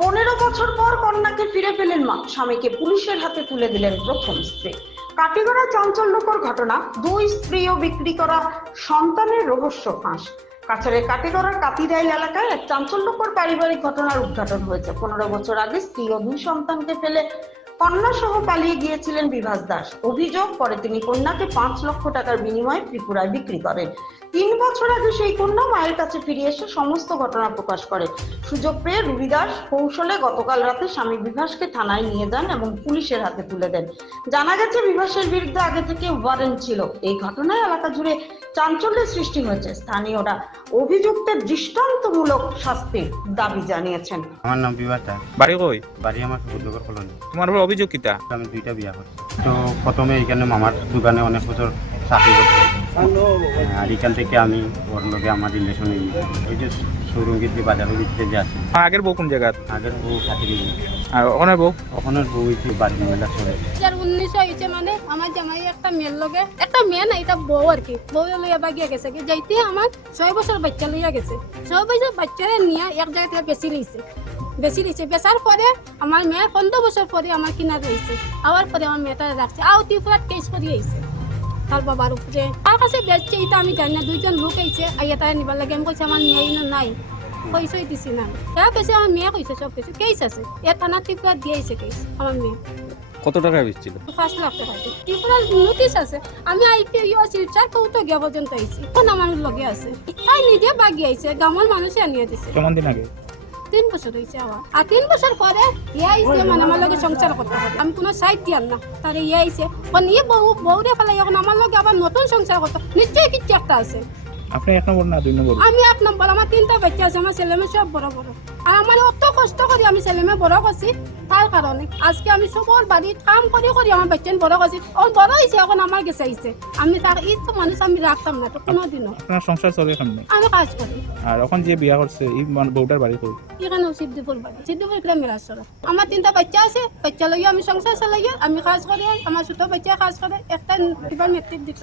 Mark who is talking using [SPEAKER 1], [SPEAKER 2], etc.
[SPEAKER 1] পনেরো বছর পর কন্যাকে ফিরে পেলেন মা। স্বামীকে পুলিশের হাতে তুলে দিলেন প্রথম স্ত্রী। কাটিগড়া চাঞ্চল্যকর ঘটনা, দুই স্ত্রী ও বিক্রি করা সন্তানের রহস্য ফাঁস। কাছাড়ের কাটিগড়ার কাতিরাইল এলাকায় এক চাঞ্চল্যকর পারিবারিক ঘটনার উদ্ঘাটন হয়েছে। পনেরো বছর আগে স্ত্রী ও দুই সন্তানকে ফেলে কন্যা সহ পালিয়ে গিয়েছিলেন বিভাস দাস। অভিযোগ পরে তিনি কন্যাকে পাঁচ লক্ষ টাকার বিনিময়ে ত্রিপুরায় বিক্রি করেন। তিন বছর আগে সেই কন্যা মায়ের কাছে ফিরে এসে সমস্ত ঘটনা প্রকাশ করে। সুযোগ পেয়ে রুবি দাস কৌশলে গতকাল রাতে স্বামী বিভাসকে থানায় নিয়ে যান এবং পুলিশের হাতে তুলে দেন। জানা গেছে বিভাসের বিরুদ্ধে আগে থেকে ওয়ারেন্ট ছিল। এই ঘটনায় এলাকা জুড়ে চাঞ্চল্যের সৃষ্টি হয়েছে। স্থানীয়রা অভিযুক্তের দৃষ্টান্তমূলক শাস্তির দাবি জানিয়েছেন।
[SPEAKER 2] আমার নাম দাস।
[SPEAKER 3] বাড়ি কই?
[SPEAKER 2] বাড়ি আমার
[SPEAKER 3] তোমার অভিযোগ কিতা
[SPEAKER 2] আমি দুইটা বিয়া করছি তো প্রথমে এখানে মামার দোকানে অনেক বছর চাকরি করছি। আর এখান থেকে আমি ওর লগে আমার রিলেশনে ওই যে সৌরঙ্গীর যে বাজারের ভিতরে যে আছে
[SPEAKER 3] আগের বউ কোন জায়গা
[SPEAKER 2] আগের বউ দিবি
[SPEAKER 3] আর ওখানে বউ?
[SPEAKER 2] ওখানে বউ হইতে বাড়ি মেলা চলে।
[SPEAKER 4] হাজার উনিশশো হয়েছে মানে আমার জামাই একটা মেয়ের লগে একটা মেয়ে না এটা বউ আর কি। বউ লইয়া বাগিয়া গেছে কি যাইতে আমার ছয় বছর বাচ্চা লইয়া গেছে। ছয় বছর বাচ্চারে নিয়ে এক জায়গা থেকে বেশি লইছে। বেশি লইছে বেচার পরে আমার মেয়ে পনেরো বছর পরে আমার কিনা রয়েছে আবার পরে আমার মেয়েটা রাখছে। আও ত্রিপুরাত কেস করি আইছে তার বাবার উপরে। তার কাছে বেচছে এটা আমি জানি না দুইজন লোক আইছে আইয়া তাই নিবার লাগে। আমি কইছে আমার মেয়ে ইনো নাই। পয়সাই দিছি না। এরা কেছে আমার মেয়ে কইছে সব কিছু কেস আছে। এ থানা ত্রিপুরা দিয়ে আইছে কেস আমার মেয়ে।
[SPEAKER 3] কত টাকা বেচছিল?
[SPEAKER 4] পাঁচ লাখ টাকা। ত্রিপুরার নোটিশ আছে। আমি আইতে ইউ শিলচার কেউ তো গিয়া পর্যন্ত আইছি। কোন আমার লগে আছে? তাই নিজে বাগি আইছে। গাঁৱৰ মানুষে আনিয়ে দিছে।
[SPEAKER 3] কেমন দিন আগে?
[SPEAKER 4] তিন বছর হয়েছে আমার আর তিন বছর পরে ইয়ে আইছে মানে আমার লগে সংসার করতে হবে। আমি কোনো সাইড দিয়ার না তার ইয়ে আইছে। কারণ ইয়ে বউ বউরে ফেলে এখন আমার লগে আবার নতুন সংসার করতে নিশ্চয়ই কিছু একটা আছে।
[SPEAKER 3] আপনি এক নম্বর না দুই নম্বর?
[SPEAKER 4] আমি এক নম্বর আমার তিনটা বাচ্চা আছে আমার ছেলে মেয়ে সব বড় বড়। আমার অত কষ্ট করি আমি ছেলে মেয়ে বড় করছি তার কারণে আজকে আমি সবর বাড়ির কাম করে করে আমার বাচ্চা বড় করছি ও বড় হয়েছে এখন আমার গেছে আইছে আমি তার এই তো মানুষ আমি রাখতাম না তো কোনোদিনও
[SPEAKER 3] আপনার সংসার চলে কেমনে
[SPEAKER 4] আমি কাজ করি
[SPEAKER 3] আর ওখান যে বিয়া করছে এই মান- বউটার বাড়ি কই
[SPEAKER 4] এখানে সিদ্ধিপুর বাড়ি সিদ্ধিপুর গ্রাম মিরাজসরা আমার তিনটা বাচ্চা আছে বাচ্চা লইয়া আমি সংসার চালাই আমি কাজ করি আমার ছোট বাচ্চা কাজ করে একটা এবার মেট্রিক দিছ।